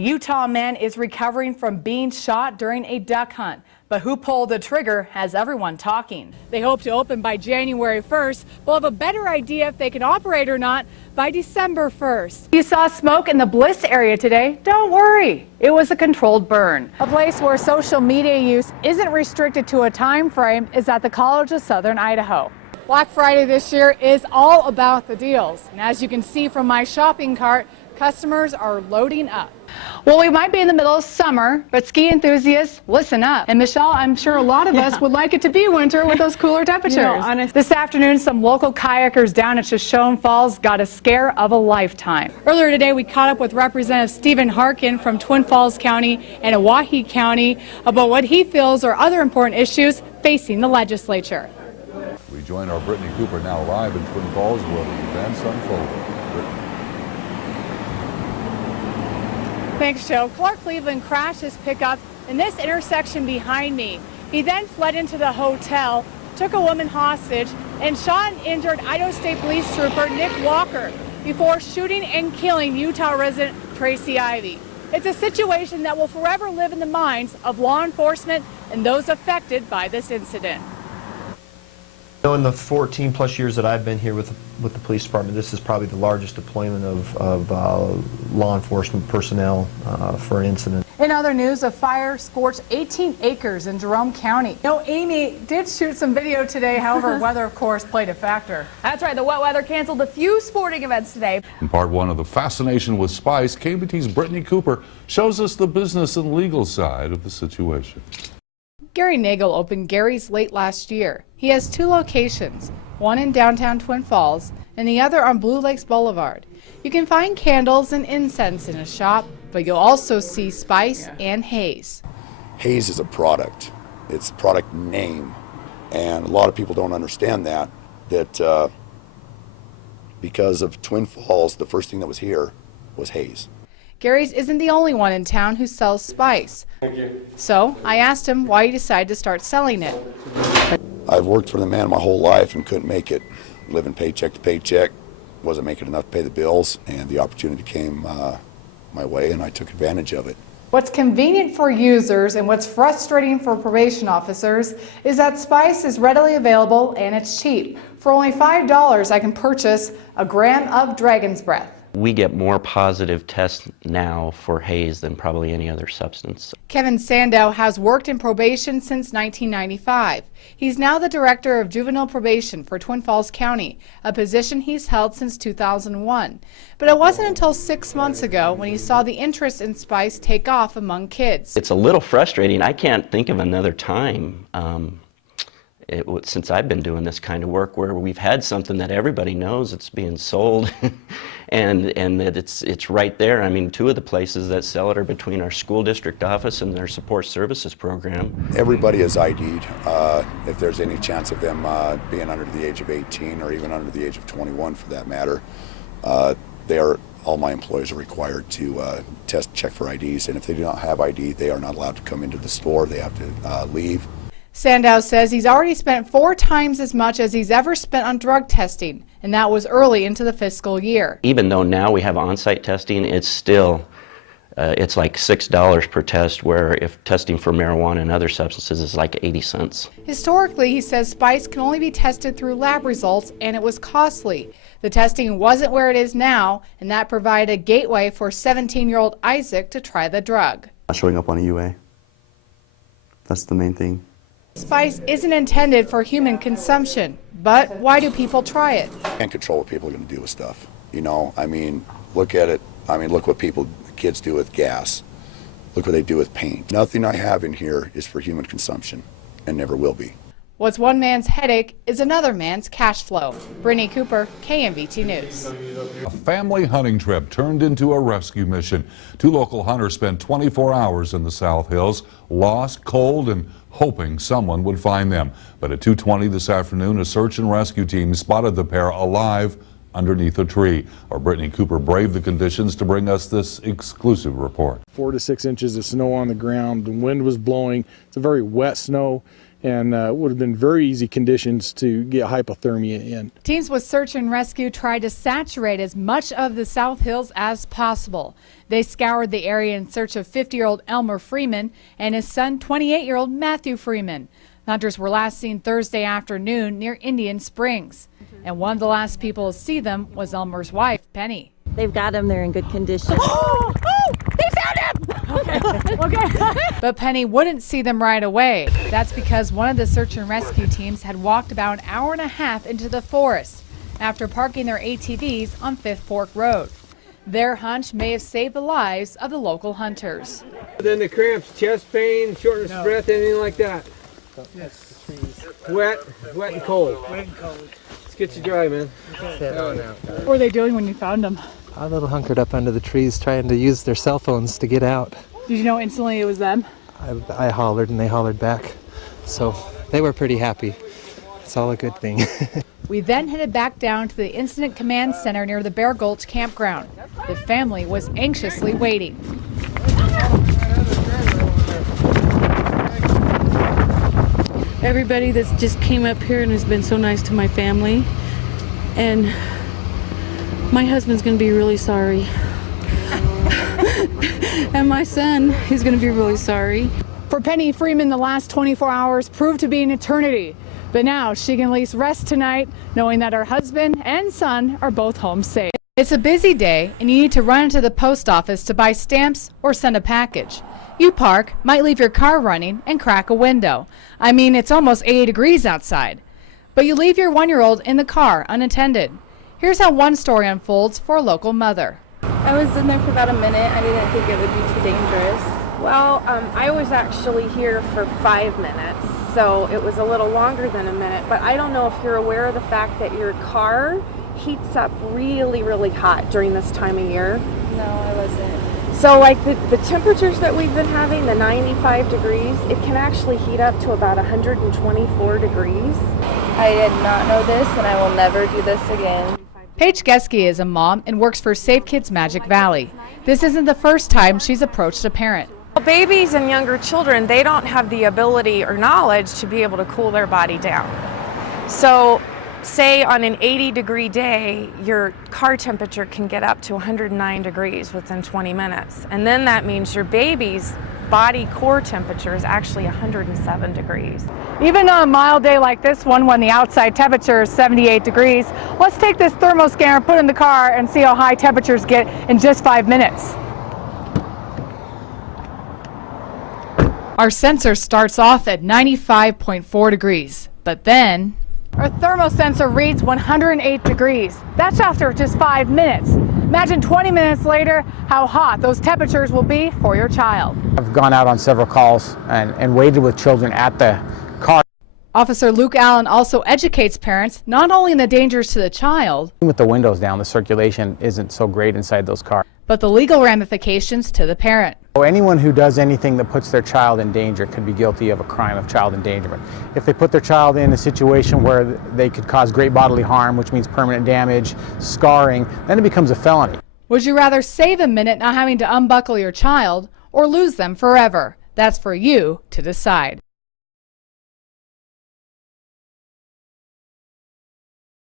A Utah man is recovering from being shot during a duck hunt. But who pulled the trigger has everyone talking. They hope to open by January 1st. We'll have a better idea if they can operate or not by December 1st. You saw smoke in the Bliss area today. Don't worry, it was a controlled burn. A place where social media use isn't restricted to a time frame is at the College of Southern Idaho. Black Friday this year is all about the deals. And as you can see from my shopping cart, customers are loading up. Well, we might be in the middle of summer, but ski enthusiasts, listen up. And Michelle, I'm sure a lot of us would like it to be winter with those cooler temperatures. This afternoon, some local kayakers down at Shoshone Falls got a scare of a lifetime. Earlier today, we caught up with Representative Stephen Harkin from Twin Falls County and Owyhee County about what he feels are other important issues facing the legislature. We join our Brittany Cooper now live in Twin Falls where the events unfold. Thanks, Joe. Clark Cleveland crashed his pickup in this intersection behind me. He then fled into the hotel, took a woman hostage, and shot and injured Idaho State Police Trooper Nick Walker before shooting and killing Utah resident Tracy Ivy. It's a situation that will forever live in the minds of law enforcement and those affected by this incident. In the 14 plus years that I've been here with the police department, this is probably the largest deployment of law enforcement personnel for an incident. In other news, a fire scorched 18 acres in Jerome County. Amy did shoot some video today, however, weather, of course, played a factor. That's right, the wet weather canceled a few sporting events today. In part one of the Fascination with Spice, KBT's Brittany Cooper shows us the business and legal side of the situation. Gary Nagel opened Gary's late last year. He has two locations, one in downtown Twin Falls and the other on Blue Lakes Boulevard. You can find candles and incense in his shop, but you'll also see spice and haze. Haze is a product. It's a product name. And a lot of people don't understand that because of Twin Falls, the first thing that was here was haze. Gary's isn't the only one in town who sells spice. Thank you. So I asked him why he decided to start selling it. I've worked for the man my whole life and couldn't make it. Living paycheck to paycheck, wasn't making enough to pay the bills, and the opportunity came my way and I took advantage of it. What's convenient for users and what's frustrating for probation officers is that spice is readily available and it's cheap. For only $5, I can purchase a gram of Dragon's Breath. We get more positive tests now for haze than probably any other substance. Kevin Sandow has worked in probation since 1995. He's now the director of juvenile probation for Twin Falls County, a position he's held since 2001. But it wasn't until 6 months ago when he saw the interest in spice take off among kids. It's a little frustrating. I can't think of another time since I've been doing this kind of work where we've had something that everybody knows it's being sold and that it's right there. I mean, two of the places that sell it are between our school district office and their support services program. Everybody is ID'd. If there's any chance of them being under the age of 18 or even under the age of 21 for that matter, all my employees are required to check for IDs, and if they do not have ID, they are not allowed to come into the store. They have to leave. Sandow says he's already spent 4 times as much as he's ever spent on drug testing, and that was early into the fiscal year. Even though now we have on-site testing, it's still, it's like $6 per test, where if testing for marijuana and other substances is like 80 cents. Historically, he says spice can only be tested through lab results, and it was costly. The testing wasn't where it is now, and that provided a gateway for 17-year-old Isaac to try the drug. Not showing up on a UA. That's the main thing. Spice isn't intended for human consumption, but why do people try it? Can't control what people are going to do with stuff. You know, I mean, look at it. I mean, look what kids do with gas. Look what they do with paint. Nothing I have in here is for human consumption and never will be. What's one man's headache is another man's cash flow. Brittany Cooper, KMVT News. A family hunting trip turned into a rescue mission. 2 local hunters spent 24 hours in the South Hills, lost, cold, and hoping someone would find them. But at 2:20 this afternoon, a search and rescue team spotted the pair alive underneath a tree. Our Brittany Cooper braved the conditions to bring us this exclusive report. 4 to 6 inches of snow on the ground. The wind was blowing. It's a very wet snow. and would have been very easy conditions to get hypothermia in. Teams with search and rescue tried to saturate as much of the South Hills as possible. They scoured the area in search of 50-year-old Elmer Freeman and his son, 28-year-old Matthew Freeman. Hunters were last seen Thursday afternoon near Indian Springs. And one of the last people to see them was Elmer's wife, Penny. They've got him there in good condition. Oh, they found him! Okay. But Penny wouldn't see them right away. That's because one of the search and rescue teams had walked about an hour and a half into the forest after parking their ATVs on Fifth Fork Road. Their hunch may have saved the lives of the local hunters. Then the cramps, chest pain, shortness of breath, anything like that? Yes. Wet and cold. Wet and cold. Let's get you dry, man. What were they doing when you found them? A little hunkered up under the trees trying to use their cell phones to get out. Did you know instantly it was them? I hollered and they hollered back. So they were pretty happy. It's all a good thing. We then headed back down to the Incident Command Center near the Bear Gulch campground. The family was anxiously waiting. Everybody that just came up here and has been so nice to my family, and my husband's going to be really sorry. And my son, he's going to be really sorry. For Penny Freeman, the last 24 hours proved to be an eternity. But now she can at least rest tonight knowing that her husband and son are both home safe. It's a busy day and you need to run into the post office to buy stamps or send a package. You park, might leave your car running and crack a window. I mean, it's almost 80 degrees outside. But you leave your 1-year-old in the car unattended. Here's how one story unfolds for a local mother. I was in there for about a minute. I didn't think it would be too dangerous. Well, I was actually here for 5 minutes, so it was a little longer than a minute, but I don't know if you're aware of the fact that your car heats up really, really hot during this time of year. No, I wasn't. So like the temperatures that we've been having, the 95 degrees, it can actually heat up to about 124 degrees. I did not know this, and I will never do this again. Paige Geske is a mom and works for Safe Kids Magic Valley. This isn't the first time she's approached a parent. Babies and younger children, they don't have the ability or knowledge to be able to cool their body down. So say on an 80-degree day, your car temperature can get up to 109 degrees within 20 minutes. And then that means your baby's body core temperature is actually 107 degrees. Even on a mild day like this one, when the outside temperature is 78 degrees, let's take this thermal scanner, put it in the car, and see how high temperatures get in just 5 minutes. Our sensor starts off at 95.4 degrees, but then our thermal sensor reads 108 degrees. That's after just 5 minutes. Imagine 20 minutes later how hot those temperatures will be for your child. I've gone out on several calls and waited with children at the car. Officer Luke Allen also educates parents not only in the dangers to the child, With the windows down, the circulation isn't so great inside those cars. but the legal ramifications to the parent. So anyone who does anything that puts their child in danger could be guilty of a crime of child endangerment. If they put their child in a situation where they could cause great bodily harm, which means permanent damage, scarring, then it becomes a felony. Would you rather save a minute not having to unbuckle your child or lose them forever? That's for you to decide.